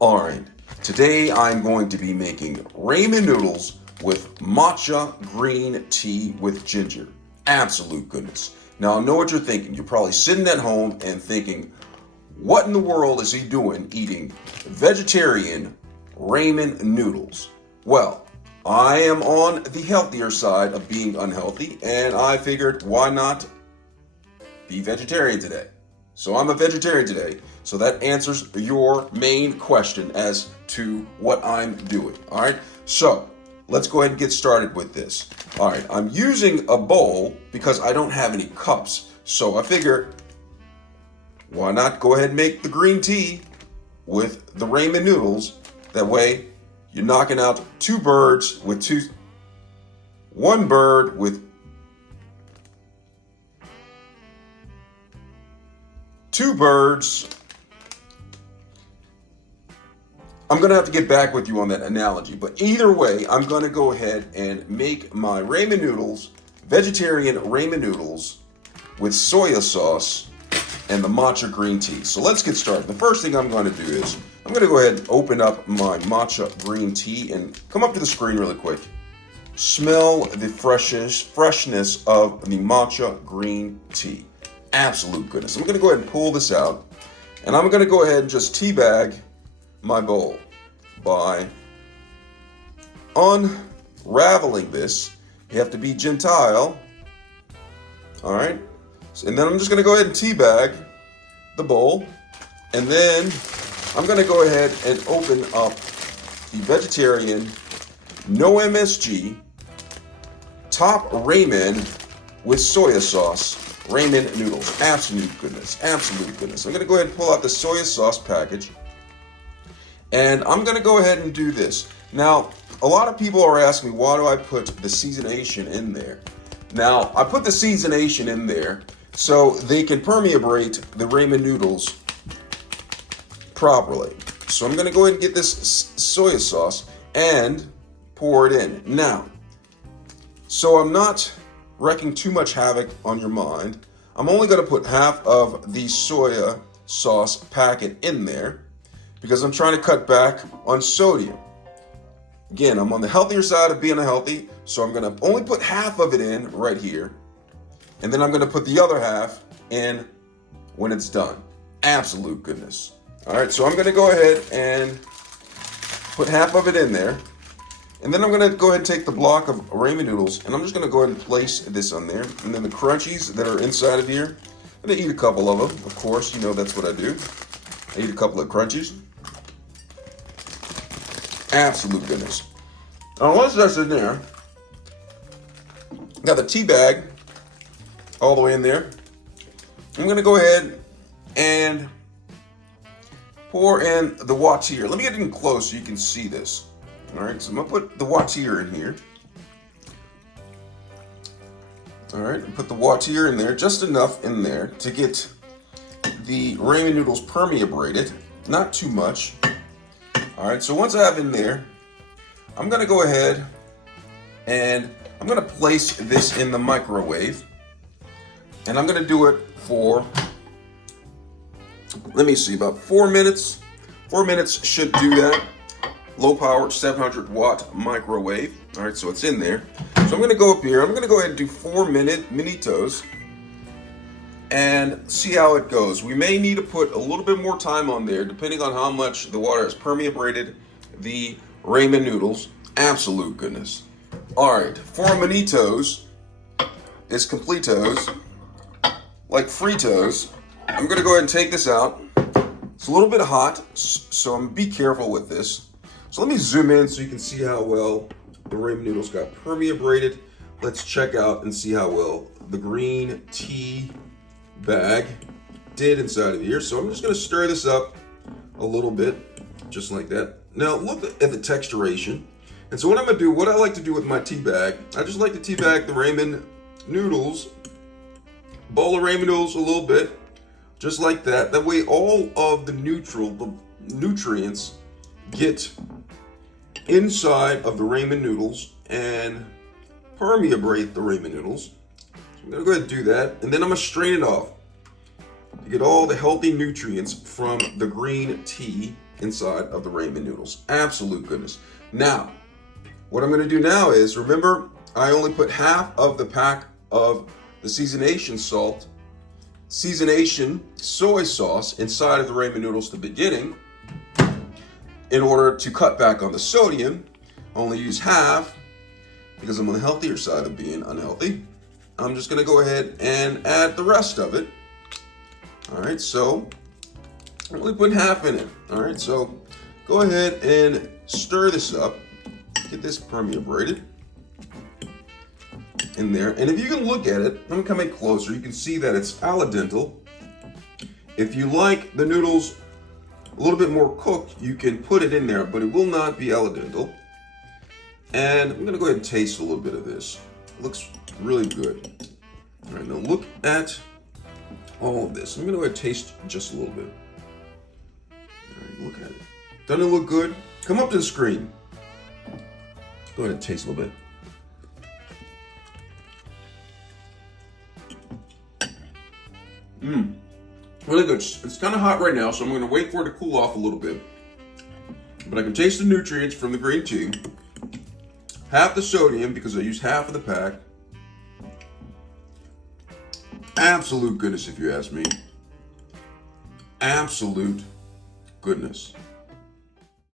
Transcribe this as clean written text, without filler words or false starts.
Alright, today I'm going to be making ramen noodles with matcha green tea with ginger. Absolute goodness. Now I know what you're thinking. You're probably sitting at home and thinking, what in the world is he doing eating vegetarian ramen noodles? Well, I am on the healthier side of being unhealthy, and I figured why not be vegetarian today? So I'm a vegetarian today. So that answers your main question as to what I'm doing. All right. So let's go ahead and get started with this. All right. I'm using a bowl because I don't have any cups. So I figured why not go ahead and make the green tea with the ramen noodles. That way you're knocking out one bird with two birds. I'm going to have to get back with you on that analogy, but either way, I'm going to go ahead and make my ramen noodles, vegetarian ramen noodles with soya sauce and the matcha green tea. So let's get started. The first thing I'm going to do is I'm going to go ahead and open up my matcha green tea and come up to the screen really quick. Smell the freshness of the matcha green tea. Absolute goodness. I'm going to go ahead and pull this out, and I'm going to go ahead and just teabag my bowl by unraveling this. You have to be gentile. All right. And then I'm just going to go ahead and teabag the bowl, and then I'm going to go ahead and open up the vegetarian, no MSG, top ramen with soya sauce ramen noodles. Absolute goodness. Absolute goodness. I'm going to go ahead and pull out the soya sauce package. And I'm going to go ahead and do this. Now, a lot of people are asking me, why do I put the seasonation in there? Now, I put the seasonation in there so they can permeate the ramen noodles properly. So I'm going to go ahead and get this soya sauce and pour it in. Now, so I'm not wreaking too much havoc on your mind, I'm only going to put half of the soya sauce packet in there because I'm trying to cut back on sodium. Again, I'm on the healthier side of being healthy, so I'm going to only put half of it in right here, and then I'm going to put the other half in when it's done. Absolute goodness. All right, so I'm going to go ahead and put half of it in there. And then I'm going to go ahead and take the block of ramen noodles, and I'm just going to go ahead and place this on there. And then the crunchies that are inside of here, I'm going to eat a couple of them. Of course, you know that's what I do. I eat a couple of crunchies. Absolute goodness. Now once that's in there, got the tea bag all the way in there. I'm going to go ahead and pour in the water. Let me get in close so you can see this. All right, so I'm going to put the water in here. All right, put the water in there, just enough in there to get the ramen noodles permeated, not too much. All right, so once I have in there, I'm going to go ahead and I'm going to place this in the microwave. And I'm going to do it for, let me see, about 4 minutes. 4 minutes should do that. Low power, 700 watt microwave. All right, so it's in there. So I'm going to go up here. I'm going to go ahead and do 4 minutos and see how it goes. We may need to put a little bit more time on there, depending on how much the water has permeated the ramen noodles. Absolute goodness. All right, 4 minutos is completos, like Fritos. I'm going to go ahead and take this out. It's a little bit hot, so I'm going to be careful with this. So let me zoom in so you can see how well the ramen noodles got permeated. Let's check out and see how well the green tea bag did inside of here. So I'm just going to stir this up a little bit, just like that. Now look at the texturation. And so what I'm going to do, what I like to do with my tea bag, I just like to tea bag the ramen noodles, bowl of ramen noodles a little bit, just like that. That way all of the nutrients get inside of the ramen noodles and permeate the ramen noodles. So I'm going to go ahead and do that, and then I'm going to strain it off to get all the healthy nutrients from the green tea inside of the ramen noodles. Absolute goodness. Now, what I'm going to do now is, remember, I only put half of the pack of the seasonation salt, seasonation soy sauce inside of the ramen noodles at the beginning in order to cut back on the sodium. Only use half because I'm on the healthier side of being unhealthy. I'm just going to go ahead and add the rest of it. All right, so I'm only putting half in it. All right, so go ahead and stir this up. Get this permeated in there. And if you can look at it, I'm coming closer, you can see that it's al dente. If you like the noodles a little bit more cooked, you can put it in there, but it will not be al dente. And I'm gonna go ahead and taste a little bit of this. It looks really good. All right, now look at all of this. I'm gonna go ahead and taste just a little bit. All right, look at it. Doesn't it look good? Come up to the screen. Go ahead and taste a little bit. Really good. It's kind of hot right now, so I'm going to wait for it to cool off a little bit. But I can taste the nutrients from the green tea. Half the sodium because I used half of the pack. Absolute goodness, if you ask me. Absolute goodness.